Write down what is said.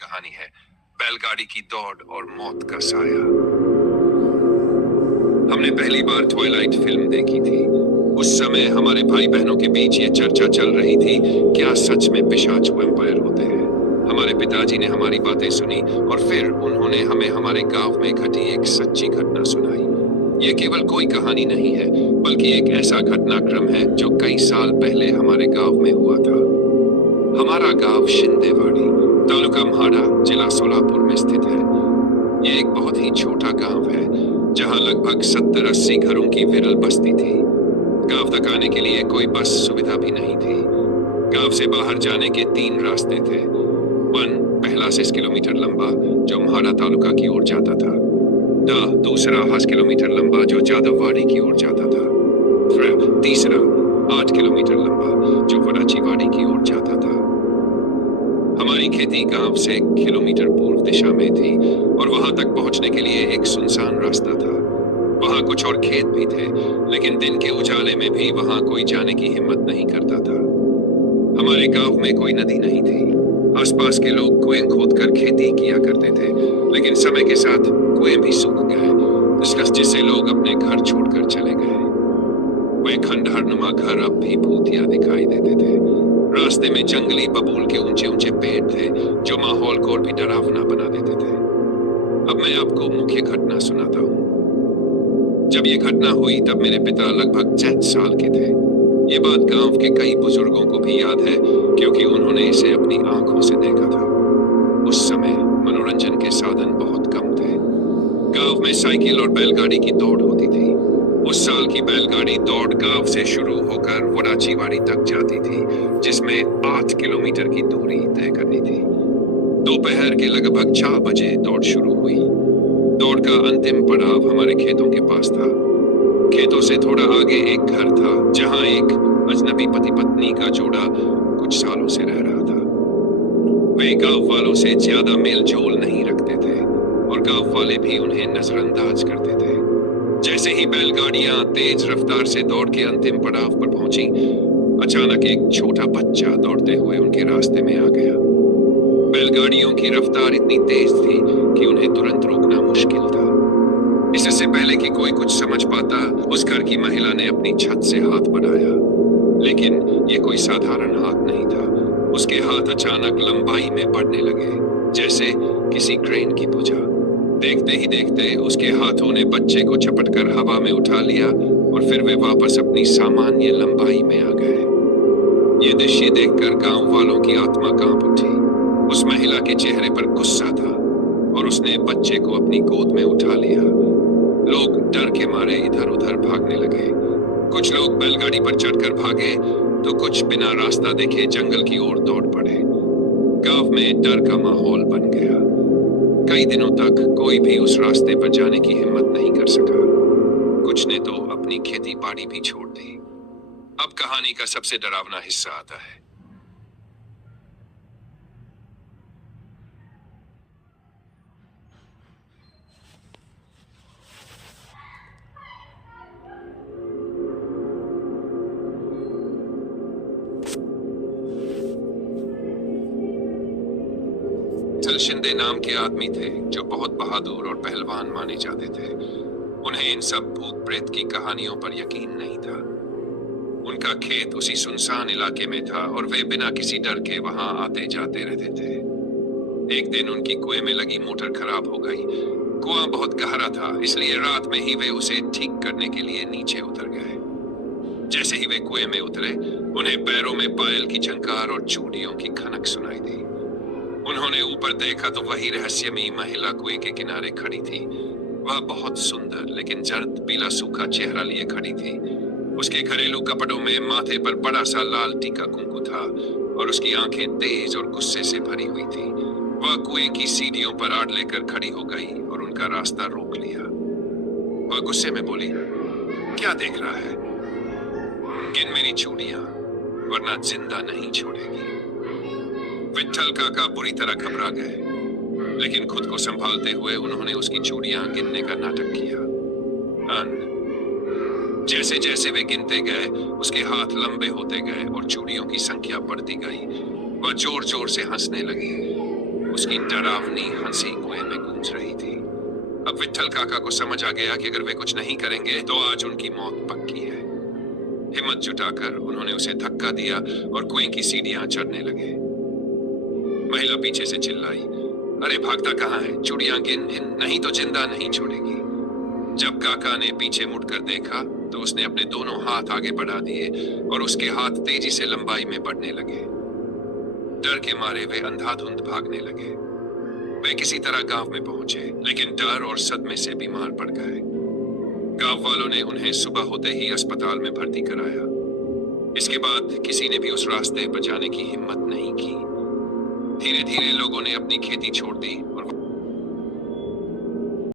कहानी है बैलगाड़ी की दौड़ और मौत का साया। हमने पहली बार ट्वाइलाइट फिल्म देखी थी। उस समय हमारे भाई बहनों के बीच ये चर्चा चल रही थी, क्या सच में पिशाच वैम्पायर होते हैं। हमारे पिताजी ने हमारी बातें सुनी और फिर उन्होंने हमें हमारे गांव में घटी एक सच्ची घटना सुनाई। ये केवल कोई कहानी नहीं है, बल्कि एक ऐसा घटनाक्रम है जो कई साल पहले हमारे गांव में हुआ था। हमारा गांव शिंदेवाड़ी, तालुका म्हाडा, जिला सोलापुर में स्थित है। ये एक बहुत ही छोटा गांव है, जहां लगभग 70-80 घरों की विरल बस्ती थी। गांव तक आने के लिए कोई बस सुविधा भी नहीं थी। गांव से बाहर जाने के 3 रास्ते थे। वन पहला 6 किलोमीटर लंबा जो म्हाडा तालुका की ओर जाता था। दूसरा 8 किलोमीटर लंबा जो जादववाड़ी की ओर जाता था। फिर तीसरा 8 किलोमीटर लंबा जो वडाचीवाड़ी की ओर जाता था। हमारी खेती गांव से 1 किलोमीटर पूर्व दिशा में थी और वहां तक पहुंचने के लिए एक सुनसान रास्ता था। वहां कुछ और खेत भी थे, लेकिन दिन के उजाले में भी वहां कोई जाने की हिम्मत नहीं करता था। हमारे गांव में कोई नदी नहीं थी। आसपास के लोग कुएं खोदकर खेती किया करते थे, लेकिन समय के साथ कुएं भी सूख गए, जिससे लोग अपने घर छोड़कर चले गए। वे खंडहरनुमा घर अब भी भूतिया दिखाई देते थे। रास्ते में जंगली बबूल के ऊंचे ऊंचे पेड़ थे, जो माहौल को और भी डरावना बना देते थे। अब मैं आपको मुख्य घटना सुनाता हूँ। जब ये घटना हुई तब मेरे पिता लगभग 4 साल के थे। ये बात गांव के कई बुजुर्गों को भी याद है, क्योंकि उन्होंने इसे अपनी आंखों से देखा था। उस समय मनोरंजन के साधन बहुत कम थे। गांव में साइकिल और बैलगाड़ी की दौड़ होती थी। उस साल की बैलगाड़ी दौड़ गांव से शुरू होकर वडाचीवाड़ी तक जाती थी, जिसमें 8 किलोमीटर की दूरी तय करनी थी। दोपहर के लगभग 4 बजे दौड़ शुरू हुई। दौड़ का अंतिम पड़ाव हमारे खेतों के पास था। खेतों से थोड़ा आगे एक घर था, जहां एक अजनबी पति पत्नी का जोड़ा कुछ सालों से रह रहा था। वे गांव वालों से ज्यादा मेल जोल नहीं रखते थे और गांव वाले भी उन्हें नजरअंदाज करते थे। जैसे ही बैलगाड़ियां तेज रफ्तार से दौड़ के अंतिम पड़ाव पर पहुंची, अचानक एक छोटा बच्चा दौड़ते हुए उनके रास्ते में आ गया। बैलगाड़ियों की रफ्तार इतनी तेज थी कि उन्हें तुरंत रोकना मुश्किल था। इससे पहले कि कोई कुछ समझ पाता, उस घर की महिला ने अपनी छत से हाथ बढ़ाया, लेकिन ये कोई साधारण हाथ नहीं था। उसके हाथ अचानक लंबाई में बढ़ने लगे, जैसे किसी क्रेन की भुजा। देखते ही देखते उसके हाथों ने बच्चे को झपटकर हवा में उठा लिया और फिर वे वापस अपनी सामान्य लंबाई में आ गए। ये दृश्य देखकर गांव वालों की आत्मा कांप उठी। उस महिला के चेहरे पर गुस्सा था और उसने बच्चे को अपनी गोद में उठा लिया। लोग डर के मारे इधर उधर भागने लगे। कुछ लोग बैलगाड़ी पर चढ़कर भागे तो कुछ बिना रास्ता देखे जंगल की ओर दौड़ पड़े। गांव में डर का माहौल बन गया। कई दिनों तक कोई भी उस रास्ते पर जाने की हिम्मत नहीं कर सका। कुछ ने तो अपनी खेती बाड़ी भी छोड़ दी। अब कहानी का सबसे डरावना हिस्सा आता है। शिंदे नाम के आदमी थे, जो बहुत बहादुर और पहलवान माने जाते थे। उन्हें इन सब भूत प्रेत की कहानियों पर यकीन नहीं था। उनका खेत उसी सुनसान इलाके में था और वे बिना किसी डर के वहां आते जाते रहते थे। एक दिन उनकी कुएं में लगी मोटर खराब हो गई। कुआं बहुत गहरा था, इसलिए रात में ही वे उसे ठीक करने के लिए नीचे उतर गए। जैसे ही वे कुएं में उतरे, उन्हें पैरों में पायल की झंकार और चूड़ियों की खनक सुनाई दी। उन्होंने ऊपर देखा तो वही रहस्यमयी महिला कुएं के किनारे खड़ी थी। वह बहुत सुंदर लेकिन जर्द पीला सूखा चेहरा लिए खड़ी थी। उसके घरेलू कपड़ों में माथे पर बड़ा सा लाल टीका कुंकू था और उसकी आंखें तेज और गुस्से से भरी हुई थी। वह कुएं की सीढ़ियों पर आड़ लेकर खड़ी हो गई और उनका रास्ता रोक लिया। वह गुस्से में बोली, क्या देख रहा है? गिन मेरी चूड़ियां, वरना जिंदा नहीं छोड़ेगी। विट्ठल काका बुरी तरह घबरा गए, लेकिन खुद को संभालते हुए उन्होंने उसकी चूड़ियां गिनने का नाटक किया। जैसे जैसे वे गिनते गए, उसके हाथ लंबे होते गए और चूड़ियों की संख्या बढ़ती गई। वह जोर जोर से हंसने लगी। उसकी डरावनी हंसी कुएं में गूंज रही थी। अब विट्ठल काका को समझ आ गया कि अगर वे कुछ नहीं करेंगे तो आज उनकी मौत पक्की है। हिम्मत जुटाकर उन्होंने उसे धक्का दिया और कुएं की सीढ़ियां चढ़ने लगे। महिला पीछे से चिल्लाई, अरे भागता कहाँ है? चूड़ियां गिन, नहीं तो जिंदा नहीं छोड़ेगी। जब काका ने पीछे मुड़कर देखा तो उसने अपने दोनों हाथ आगे बढ़ा दिए और उसके हाथ तेजी से लंबाई में बढ़ने लगे। डर के मारे वे अंधाधुंध भागने लगे। वे किसी तरह गांव में पहुंचे, लेकिन डर और सदमे से बीमार पड़ गए। गांव वालों ने उन्हें सुबह होते ही अस्पताल में भर्ती कराया। इसके बाद किसी ने भी उस रास्ते पर जाने की हिम्मत नहीं की। धीरे धीरे लोगों ने अपनी खेती छोड़ दी